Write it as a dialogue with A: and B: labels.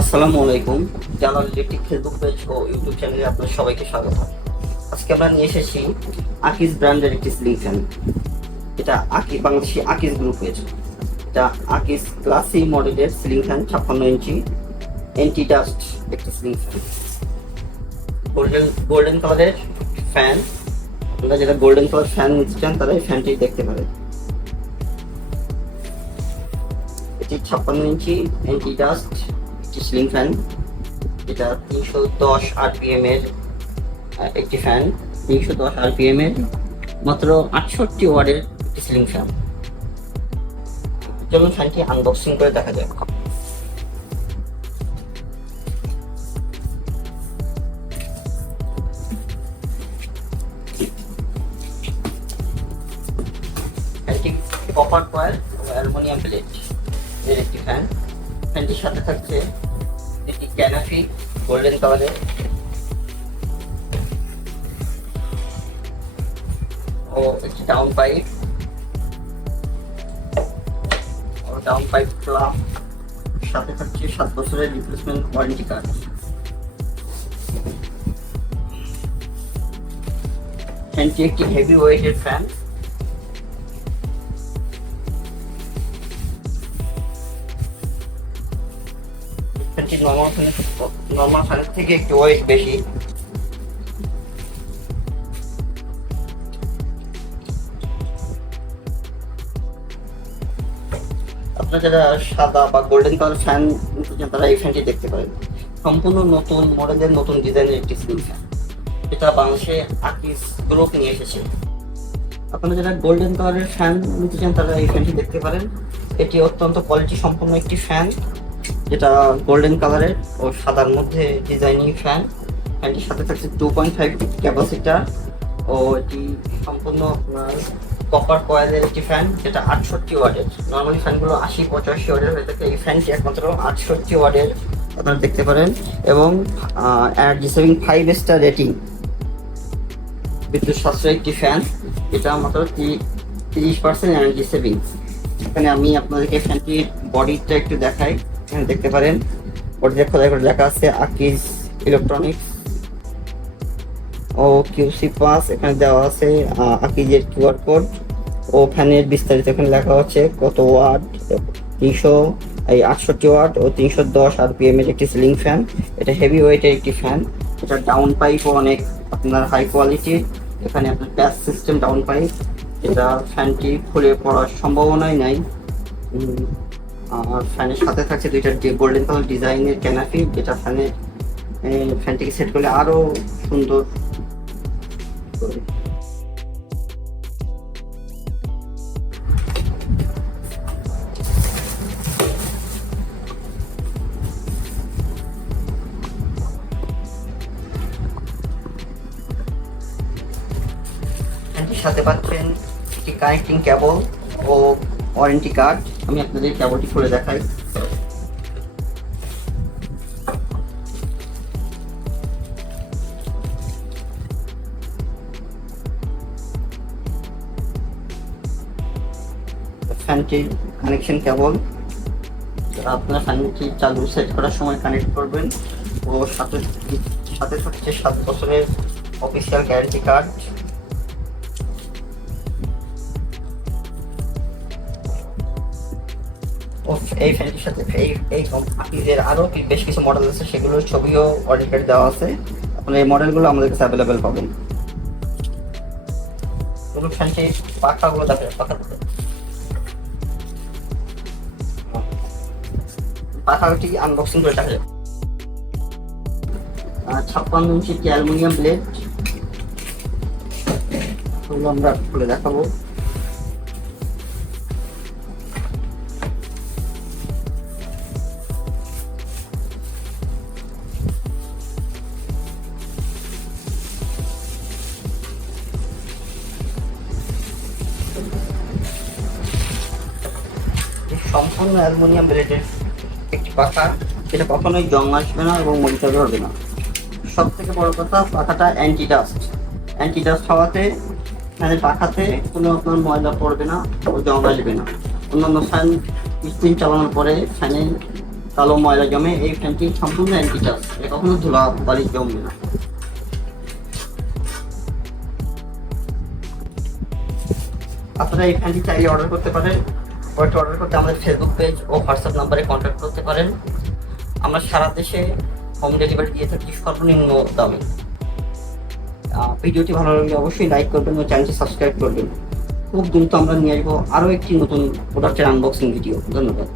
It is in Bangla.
A: আসসালামু আলাইকুম জালাল ইলেকট্রিক ফেসবুক পেজ ও ইউটিউব চ্যানেলে আপনার সবাইকে স্বাগত। আজকে আমরা নিয়ে এসেছি আকিস ব্র্যান্ডের একটি সিলিং ফ্যান এটা আকি বাংলাদেশি আকিস গ্রুপের এটা আকিস ক্লাসি মডেলের সিলিং ফ্যান ছাপ্পান্ন ইঞ্চি এন্টি ডাস্ট একটি সিলিং ফ্যান গোল্ডেন গোল্ডেন কালারের ফ্যান আপনারা গোল্ডেন কালার ফ্যান নিতে চান, তারা এই ফ্যানটি দেখতে পারেন। এটি ছাপ্পান্ন ইঞ্চি অ্যান্টি ডাস্ট একটি সিলিং ফ্যান। এটা তিনশো দশ আরপিএম এর একটি ফ্যান, তিনশো দশ আরপিএম এর, মাত্র আটষট্টি ওয়ার্ডের একটি সিলিং ফ্যান। চলুন ফ্যানটি আনবক্সিং করে দেখা যাক। কপার কয়েল অ্যালুমিনিয়াম প্লেট এর একটি ফ্যান। ফ্যানটির সাথে থাকছে ক্যানাফি, গোল্ডেন কালারের ও, একটি ডাউন পাইপ ও ডাউন পাইপ ক্লাব সাথে থাকছে সাত বছরের রিপ্লেসমেন্ট ওয়ারেন্টি কার্ড ফ্যানটি একটি হেভি ওয়েটের ফ্যান ফ্যানটি নর্মাল ফ্যানের নর্মাল ফ্যানের থেকে একটু ওয়েট বেশি। আপনারা যারা সাদা বা গোল্ডেন কালার ফ্যান তারা এই ফ্যানটি দেখতে পারেন। সম্পূর্ণ নতুন মডেলের নতুন ডিজাইনের একটি সিলিং ফ্যান এটা বাংলাদেশে আকিস গ্রুপ নিয়ে এসেছে। আপনারা যারা গোল্ডেন কালারের ফ্যান নিতে চান, তারা এই ফ্যানটি দেখতে পারেন। এটি অত্যন্ত কোয়ালিটি সম্পন্ন একটি ফ্যান যেটা গোল্ডেন কালারের ও সাদার মধ্যে ডিজাইনিং ফ্যান ফ্যানটির সাথে থাকছে টু পয়েন্ট ফাইভ ক্যাপাসিটার ও এটি সম্পূর্ণ আপনার কপার কয়েলের একটি ফ্যান যেটা আটষট্টি ওয়ার্ডের নর্মালি ফ্যানগুলো আশি, পঁচাশি ওয়ার্ডের হয়ে থাকে, এই ফ্যানটি একমাত্র আটষট্টি ওয়ার্ডের আপনারা দেখতে পারেন, এবং energy saving five star rating বিদ্যুৎ সাশ্রয় একটি ফ্যান এটা মাত্র তিরিশ পার্সেন্ট এনার্জি সেভিং এখানে আমি আপনাদেরকে ফ্যানটির বডিটা একটু দেখাই। এখানে দেখতে পারেন। বডিটা খোদাই করে লেখা আছে আকিজ ইলেকট্রনিক্স। ও কিউসি পাস এখানে দেওয়া আছে আকিজের কিউআর কোড। ও ফ্যানের বিস্তারিত এখানে লেখা হচ্ছে কত ওয়াট, তিনশো, এই আটষট্টি ওয়াট ও তিনশো দশ আর আরপিএম এর একটি সিলিং ফ্যান। এটা হেভি ওয়েটের একটি ফ্যান। এটা ডাউন পাইপও অনেক আপনার হাই কোয়ালিটি এখানে আপনার প্যাস সিস্টেম ডাউন পাইপ এটা ফ্যানটি খুলে পড়ার সম্ভাবনাই নাই। ফ্যানের সাথে থাকছে দুইটা গোল্ডেন কালার ডিজাইনের ক্যানাফি যেটা ফ্যানের ফ্যানটিকে সেট করলে আরও সুন্দর সাথে পাচ্ছেন একটি কানেক্টিং কেবল ও ওয়ারেন্টি কার্ড আমি আপনাদের কেবলটি খুলে দেখাই। ফ্যানটির কানেকশন কেবল আপনার ফ্যানটি চালু সেট করার সময় কানেক্ট করবেন, ও সাথে সাথে থাকছে সাত বছরের অফিসিয়াল গ্যারেন্টি কার্ড এই ফ্যানটির সাথে এই এই কোম্পানিদের আরও বেশ কিছু মডেল আছে সেগুলোর ছবিও অর্ডার দেওয়া আছে। আপনার এই মডেলগুলো আমাদের কাছে অ্যাভেলেবেল পাবেন। এগুলো ফ্যানটি পাখাগুলো দেখে, পাখা পাখাটি আনবক্সিং করে দেখা যাবে ছাপ্পান্ন ইঞ্চি অ্যালুমিনিয়াম প্লেট আমরা খুলে দেখাবো। সম্পূর্ণ অ্যালুমিনিয়াম প্লেটের একটি পাখা, সেটা কখনোই জং আসবে না এবং মরিচা ধরবে না। সব থেকে বড় কথা, পাখাটা অ্যান্টি ডাস্ট অ্যান্টি ডাস্ট হওয়াতে ফ্যানের পাখাতে কোনো আপনার ময়লা পড়বে না ও জং আসবে না। অন্যান্য ফ্যান স্পিন চালানোর পরে ফ্যানের কালো ময়লা জমে এই ফ্যানটি সম্পূর্ণ অ্যান্টি চার্জ এটা কখনো ধুলা বালি জমবে না। আপনারা এই ফ্যানটি চাইলে অর্ডার করতে পারেন। প্রোডাক্ট অর্ডার করতে আমাদের ফেসবুক পেজ ও হোয়াটসঅ্যাপ নাম্বারে কন্ট্যাক্ট করতে পারেন। আমরা সারা দেশে হোম ডেলিভারি দিয়ে থাকি সর্বনিম্ন দামে। ভিডিওটি ভালো লাগলে অবশ্যই লাইক করবেন ও চ্যানেলটি সাবস্ক্রাইব করবেন। খুব দ্রুত আমরা নিয়ে আসব আরও একটি নতুন প্রোডাক্টের আনবক্সিং ভিডিও ধন্যবাদ।